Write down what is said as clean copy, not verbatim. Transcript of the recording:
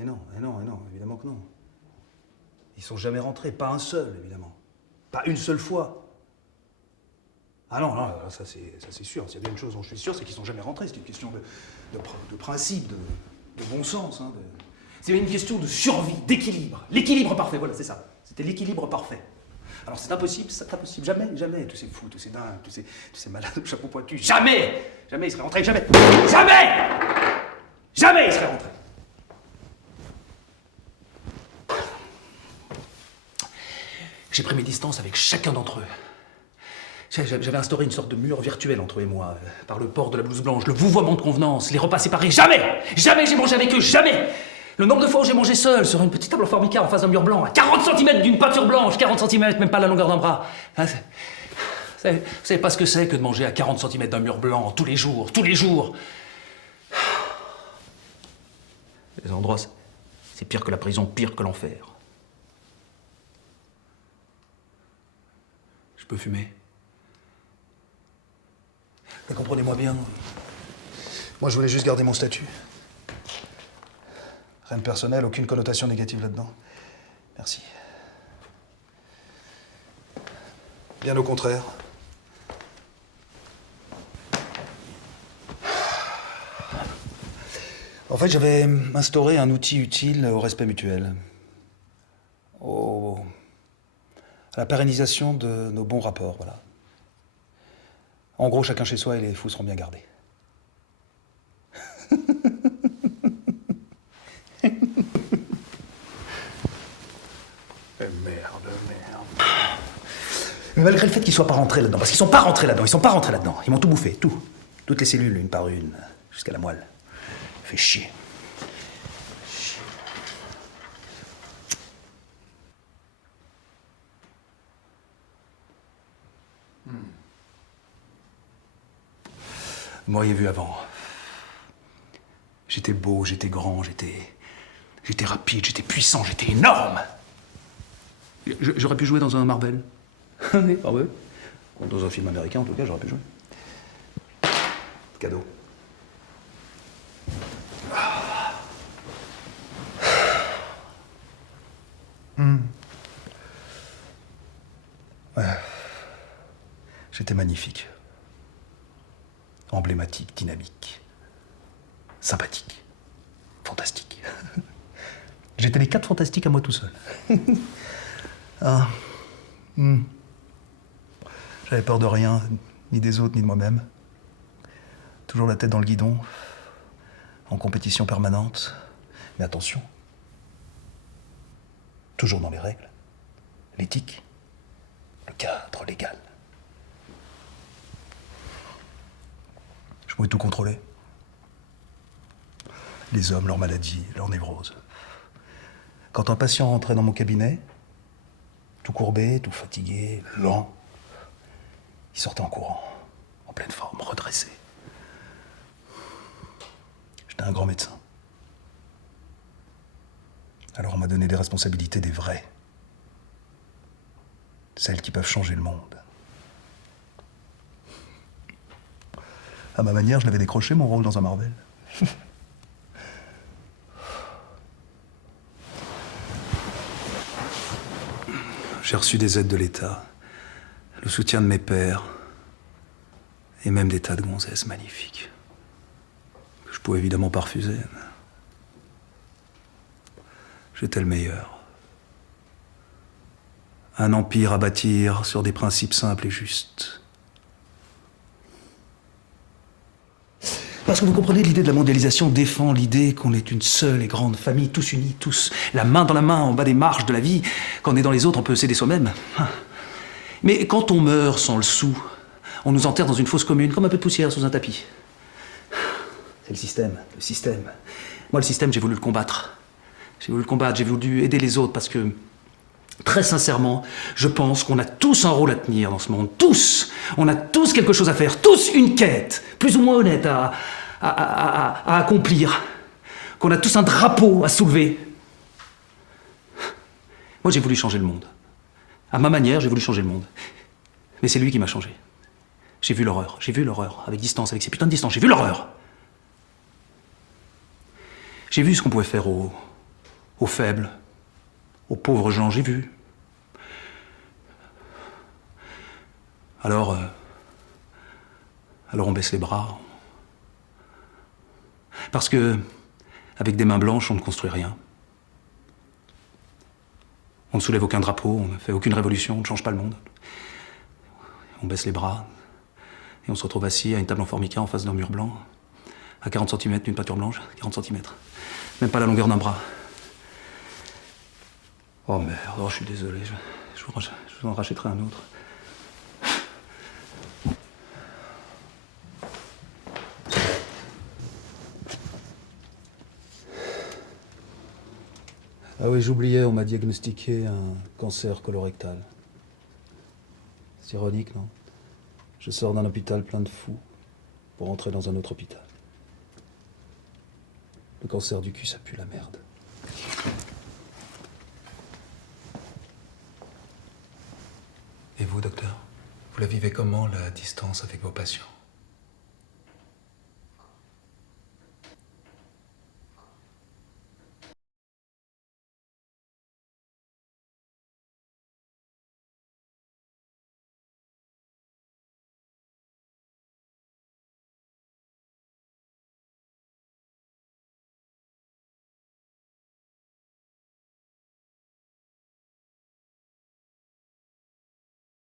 Et non, évidemment que non. Ils sont jamais rentrés, pas un seul, évidemment. Pas une seule fois. Ah non, ça c'est sûr. S'il y a bien une chose dont je suis sûr, c'est qu'ils sont jamais rentrés. C'est une question de principe, de bon sens. Hein, C'est une question de survie, d'équilibre. L'équilibre parfait, voilà, c'est ça. C'était l'équilibre parfait. Alors c'est impossible, c'est impossible. Jamais, tous ces fous, tous ces dingues, tous ces malades au chapeau pointu. Jamais ils seraient rentrés, jamais ils seraient rentrés. J'ai pris mes distances avec chacun d'entre eux. J'avais instauré une sorte de mur virtuel entre eux et moi, par le port de la blouse blanche, le vouvoiement de convenance, les repas séparés. Jamais j'ai mangé avec eux, jamais. Le nombre de fois où j'ai mangé seul, sur une petite table en formica en face d'un mur blanc, à 40 cm d'une peinture blanche, 40 cm, même pas la longueur d'un bras. Vous savez pas ce que c'est que de manger à 40 cm d'un mur blanc, tous les jours. Les endroits, c'est pire que la prison, pire que l'enfer. Je peux fumer. Mais comprenez-moi bien. Moi, je voulais juste garder mon statut. Rien de personnel, aucune connotation négative là-dedans. Merci. Bien au contraire. En fait, j'avais instauré un outil utile au respect mutuel. À la pérennisation de nos bons rapports, voilà. En gros, chacun chez soi et les fous seront bien gardés. Merde. Mais malgré le fait qu'ils soient pas rentrés là-dedans, parce qu'ils sont pas rentrés là-dedans, ils m'ont tout bouffé, tout. Toutes les cellules, une par une, jusqu'à la moelle. Fait chier. Vous m'auriez vu avant. J'étais beau, j'étais grand, j'étais rapide, j'étais puissant, j'étais énorme. J'aurais pu jouer dans un Marvel. Oui, Marvel. Dans un film américain, en tout cas, j'aurais pu jouer. Cadeau. Ouais. J'étais magnifique. Emblématique, dynamique. Sympathique. Fantastique. J'étais les 4 fantastiques à moi tout seul. J'avais peur de rien, ni des autres, ni de moi-même. Toujours la tête dans le guidon, en compétition permanente. Mais attention, toujours dans les règles, l'éthique, le cadre légal. Je pouvais tout contrôler. Les hommes, leurs maladies, leurs névroses. Quand un patient rentrait dans mon cabinet, tout courbé, tout fatigué, lent, il sortait en courant, en pleine forme, redressé. J'étais un grand médecin. Alors on m'a donné des responsabilités des vraies. Celles qui peuvent changer le monde. À ma manière, je l'avais décroché, mon rôle dans un Marvel. J'ai reçu des aides de l'État, le soutien de mes pairs, et même des tas de gonzesses magnifiques. Que je pouvais évidemment pas refuser. Mais j'étais le meilleur. Un empire à bâtir sur des principes simples et justes. Parce que vous comprenez, l'idée de la mondialisation défend l'idée qu'on est une seule et grande famille, tous unis, tous la main dans la main, en bas des marches de la vie. Quand on est dans les autres, on peut s'aider soi-même. Mais quand on meurt sans le sou, on nous enterre dans une fosse commune, comme un peu de poussière sous un tapis. C'est le système. Moi, le système, j'ai voulu le combattre. J'ai voulu aider les autres parce que, très sincèrement, je pense qu'on a tous un rôle à tenir dans ce monde. Tous! On a tous quelque chose à faire, tous une quête, plus ou moins honnête à accomplir. Qu'on a tous un drapeau à soulever. Moi, j'ai voulu changer le monde. À ma manière, j'ai voulu changer le monde. Mais c'est lui qui m'a changé. J'ai vu l'horreur, avec distance, avec ces putains de distances, j'ai vu l'horreur. J'ai vu ce qu'on pouvait faire aux aux faibles, aux pauvres gens, j'ai vu. Alors on baisse les bras. Parce que, avec des mains blanches, on ne construit rien. On ne soulève aucun drapeau, on ne fait aucune révolution, on ne change pas le monde. On baisse les bras, et on se retrouve assis à une table en formica en face d'un mur blanc, à 40 cm d'une peinture blanche, 40 cm. Même pas la longueur d'un bras. Oh merde, oh, je suis désolé, je vous en rachèterai un autre. Ah oui, j'oubliais, on m'a diagnostiqué un cancer colorectal. C'est ironique, non? Je sors d'un hôpital plein de fous pour entrer dans un autre hôpital. Le cancer du cul, ça pue la merde. Et vous, docteur? Vous la vivez comment, la distance avec vos patients?